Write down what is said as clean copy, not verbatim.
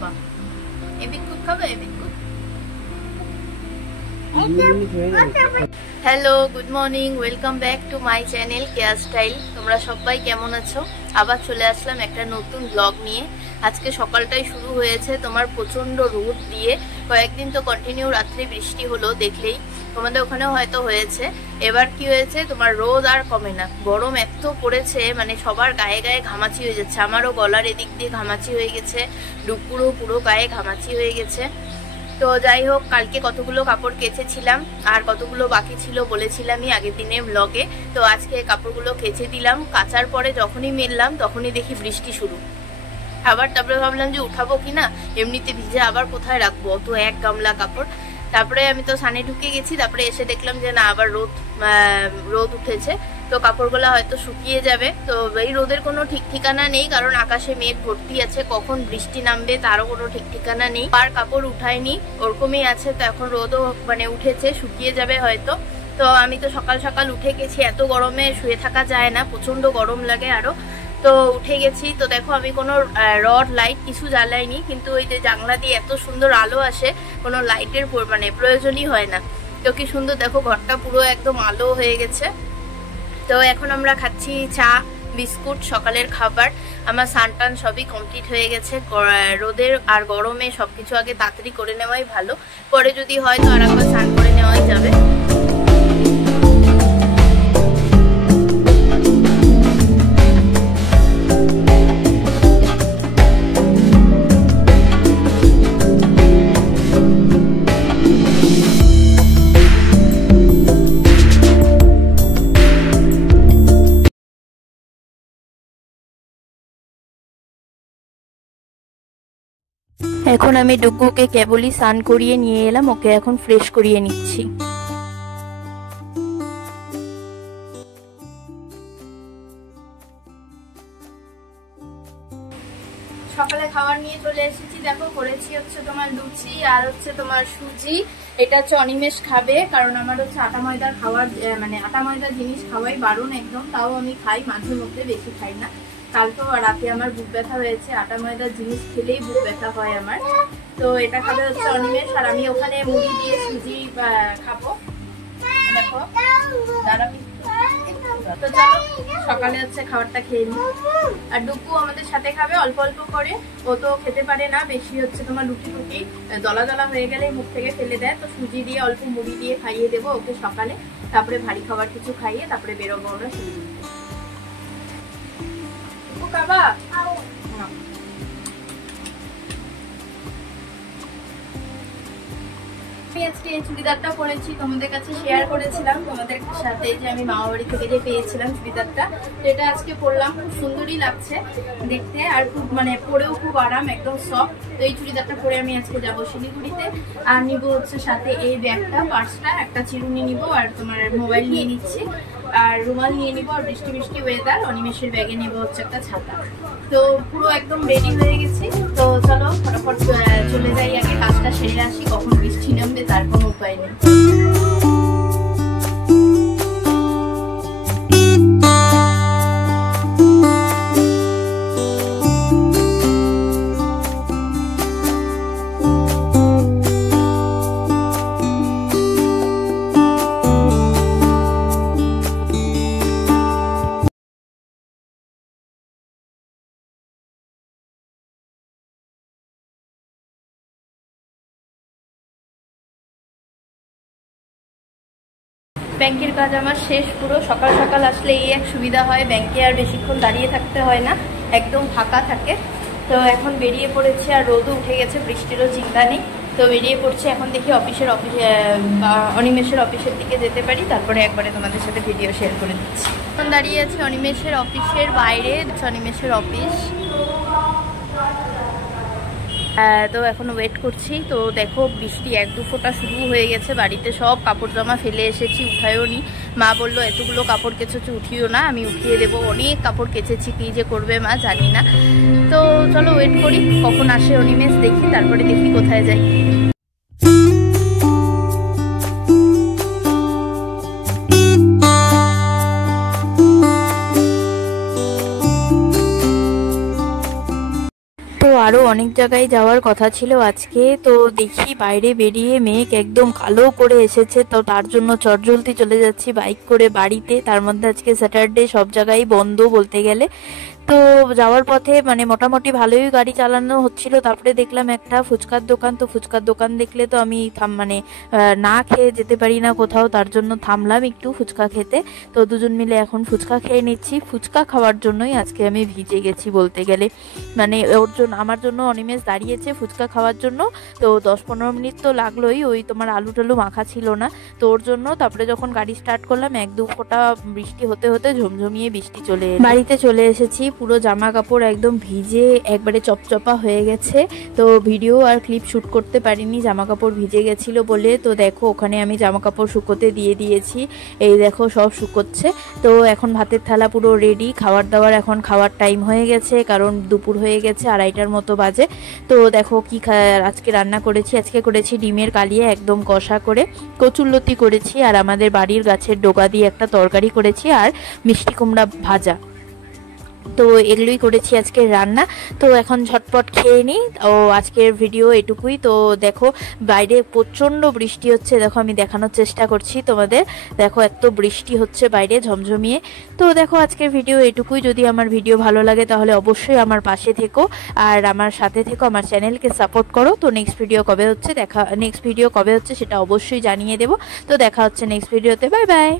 খাবা? এই বিস্কুট খাবে? এই biscuit. Hello, good morning, welcome back to my channel care style. তোমরা সবাই কেমন আছো? আবার চলে আসলাম একটা নতুন ব্লগ নিয়ে। আজকে সকালটাই শুরু হয়েছে তোমার প্রচন্ড রোদ দিয়ে। কয়েকদিন তো কন্টিনিউ রাত্রে বৃষ্টি হলো, দেখলেই তোমাদের ওখানেও হয়তো হয়েছে। এবার কি হয়েছে, তোমার রোদ আর কমে না, গরম এত পড়েছে, মানে সবার গায়ে গায়ে ঘামাচি হয়ে যাচ্ছে। আমারও গলার এদিক দিয়ে ঘামাচি হয়ে গেছে, ডুকুরও পুরো গায়ে ঘামাচি হয়ে গেছে। তো যাই হোক, কালকে কতগুলো কাপড় কেচেছিলাম আর কতগুলো বাকি ছিল বলেছিলামই আগের দিনের ব্লগে। তো আজকে কাপড়গুলো কেচে দিলাম। কাচার পরে যখনই মেললাম তখনই দেখি বৃষ্টি শুরু। তারপরে ভাবলাম যে উঠাবো কিনা, এমনিতে ভিজে আবার কোথায় রাখবো অত এক গামলা কাপড়। তারপরে আমি তো সানে ঢুকে গেছি, তারপরে এসে দেখলাম যে না, আবার রোদ উঠেছে। তো কাপড়গুলো হয়তো শুকিয়ে যাবে। তো এই রোদের কোনো ঠিক ঠিকানা নেই, কারণ আকাশে মেঘ ভর্তি আছে, কখন বৃষ্টি নামবে তারও কোনো ঠিক ঠিকানা নেই। আর কাপড় উঠায়নি, ওরকমই আছে। তো এখন রোদও মানে উঠেছে, শুকিয়ে যাবে হয়তো। তো আমি তো সকাল সকাল উঠে গেছি, এত গরমে শুয়ে থাকা যায় না, প্রচন্ড গরম লাগে আরো। তো উঠে গেছি। তো দেখো, আমি কোনো রড লাইট কিছু জ্বালাইনি, কিন্তু ওই যে জানলা দিয়ে এত সুন্দর আলো আসে, কোনো লাইটের মানে প্রয়োজনই হয় না। তো কি সুন্দর দেখো, ঘরটা পুরো একদম আলো হয়ে গেছে। তো এখন আমরা খাচ্ছি চা বিস্কুট, সকালের খাবার। আমার স্নান সবই কমপ্লিট হয়ে গেছে। রোদের আর গরমে সবকিছু আগে তাড়াতাড়ি করে নেওয়াই ভালো, পরে যদি হয় তো আর একবার স্নান করে নেওয়াই যাবে। এখন আমি ডুগুকে কেবলই স্নান করিয়ে নিয়ে এলাম, ওকে এখন ফ্রেশ করিয়ে নিচ্ছি। সকালে খাবার নিয়ে চলে এসেছি। দেখো, করেছি হচ্ছে তোমার লুচি আর হচ্ছে তোমার সুজি। এটা হচ্ছে অনিমেষ খাবে, কারণ আমার হচ্ছে আটা ময়দার খাওয়ার মানে আটা ময়দার জিনিস খাওয়াই বারণ একদম। তাও আমি খাই মাঝে মধ্যে, বেশি খাই না। কালকেও রাতে আমার বুক ব্যথা হয়েছে, আটা ময়দার জিনিস খেলেই বুক ব্যথা হয় আমার। তো এটা খাবে হচ্ছে অনিমেষ, আর আমি ওখানে মুড়ি দিয়ে সুজি খাবো। দেখো, তো চলো সকালে হচ্ছে খাবারটা খেয়ে নিই। আর ডুকু আমাদের সাথে খাবে অল্প অল্প করে, ও তো খেতে পারে না বেশি, হচ্ছে তোমার লুটি টুটি দলা দলা হয়ে গেলে মুখ থেকে ফেলে দেয়। তো সুজি দিয়ে অল্প মুড়ি দিয়ে খাইয়ে দেবো ওকে সকালে, তারপরে ভারী খাবার কিছু খাইয়ে তারপরে বেরোবো আমরা শিলিগুড়িতে। খাবা? আমি আজকে এই চুড়িদারটা পরেছি, তোমাদের কাছে শেয়ার করেছিলাম তোমাদের সাথে যে আমি মামা বাড়ি থেকে যে পেয়েছিলাম চুড়িদারটা। তো এটা আজকে পরলাম, খুব সুন্দরই লাগছে দেখতে, আর খুব মানে পরেও খুব আরাম, একদম সফট। তো এই চুড়িদারটা পরে আমি আজকে যাবো শিলিগুড়িতে। আর নিবো হচ্ছে সাথে এই ব্যাগটা, পার্সটা, একটা চিরুনি নিবো, আর তোমার মোবাইল নিয়ে নিচ্ছি, আর রুমাল নিয়ে নিবো, আর বৃষ্টি বৃষ্টি ওয়েদার। অনিমেষের ব্যাগে নিবো হচ্ছে একটা ছাতা। তো পুরো একদম রেডি হয়ে গেছি। তো চলো ফটাফট চলে যাই, আগে কাজটা সেরে আসি, কখন বৃষ্টি নামবে তার কোনো উপায় নেই। ব্যাংকের কাজ আমার শেষ পুরো। সকাল সকাল আসলে এই এক সুবিধা হয়, ব্যাংকে আর বেশিক্ষণ দাঁড়িয়ে থাকতে হয় না, একদম ফাঁকা থাকে। তো এখন বেরিয়ে পড়েছে, আর রোদও উঠে গেছে, বৃষ্টিরও চিন্তা নেই। তো বেরিয়ে পড়ছে, এখন দেখি অনিমেষের অফিসের দিকে যেতে পারি, তারপরে একবারে তোমাদের সাথে ভিডিও শেয়ার করে দিচ্ছি। এখন দাঁড়িয়ে আছি অনিমেষের অফিসের বাইরে, অনিমেষের অফিস। তো এখন ওয়েট করছি। তো দেখো, বৃষ্টি এক দু ফোঁটা শুরু হয়ে গেছে, বাড়িতে সব কাপড় জামা ফেলে এসেছি, উঠায়ও নি। মা বললো এতগুলো কাপড় কেচেছি উঠিও না, আমি উঠিয়ে দেবো, অনেক কাপড় কেচেছি, কি যে করবে মা জানি না। তো চলো ওয়েট করি কখন আসে অনিমেষ, দেখি তারপরে দেখি কোথায় যাই। আরও অনেক জায়গায় যাওয়ার কথা ছিল আজকে, তো দেখি বাইরে বেরিয়ে মেঘ একদম কালো করে এসেছে, তো তার জন্য চটজলদি চলে যাচ্ছি বাইক করে বাড়িতে। তার মধ্যে আজকে স্যাটারডে, সব জায়গায় বন্ধ বলতে গেলে। তো যাওয়ার পথে মানে মোটামুটি ভালোই গাড়ি চালানো হচ্ছিল, তারপরে দেখলাম একটা ফুচকার দোকান। তো ফুচকার দোকান দেখলে তো আমি না খেয়ে যেতে পারি না কোথাও, তার জন্য থামলাম একটু ফুচকা খেতে। তো দুজন মিলে এখন ফুচকা খেয়ে নিচ্ছি। ফুচকা খাওয়ার জন্যই আজকে আমি ভিজে গেছি বলতে গেলে, মানে ওর জন্য আমার জন্য অনিমেষ দাঁড়িয়েছে ফুচকা খাওয়ার জন্য। তো 10-15 মিনিট তো লাগলোই, ওই তোমার আলু টালু মাখা ছিল না তো ওর জন্য। তারপরে যখন গাড়ি স্টার্ট করলাম 1-2 ফোঁটা বৃষ্টি হতে হতে ঝমঝমিয়ে বৃষ্টি চলে এলো। বাড়িতে চলে এসেছি, পুরো জামা কাপড় একদম ভিজে একবারে চপচপা হয়ে গেছে। তো ভিডিও আর ক্লিপ শ্যুট করতে পারিনি, জামা কাপড় ভিজে গেছিল বলে। তো দেখো ওখানে আমি জামা কাপড় শুকোতে দিয়ে দিয়েছি, এই দেখো সব শুকোচ্ছে। তো এখন ভাতের থালা পুরো রেডি, খাবার দাবার এখন খাওয়ার টাইম হয়ে গেছে, কারণ দুপুর হয়ে গেছে, 2:30টার মতো বাজে। তো দেখো কি আজকে রান্না করেছি। আজকে করেছি ডিমের কালিয়া একদম কষা করে, কচুরলতি করেছি, আর আমাদের বাড়ির গাছের ডোকা দিয়ে একটা তরকারি করেছি, আর মিষ্টি কুমড়া ভাজা। তো এগুলোই করেছি আজকের রান্না। তো এখন ঝটপট খেয়ে নিই। ও আজকের ভিডিও এটুকুই। তো দেখো বাইরে প্রচণ্ড বৃষ্টি হচ্ছে, দেখো আমি দেখানোর চেষ্টা করছি তোমাদের, দেখো এত বৃষ্টি হচ্ছে বাইরে ঝমঝমিয়ে। তো দেখো আজকের ভিডিও এটুকুই। যদি আমার ভিডিও ভালো লাগে তাহলে অবশ্যই আমার পাশে থেকো আর আমার সাথে থেকো, আমার চ্যানেলকে সাপোর্ট করো। তো নেক্সট ভিডিও কবে হচ্ছে সেটা অবশ্যই জানিয়ে দেবো। তো দেখা হচ্ছে নেক্সট ভিডিওতে। Bye bye.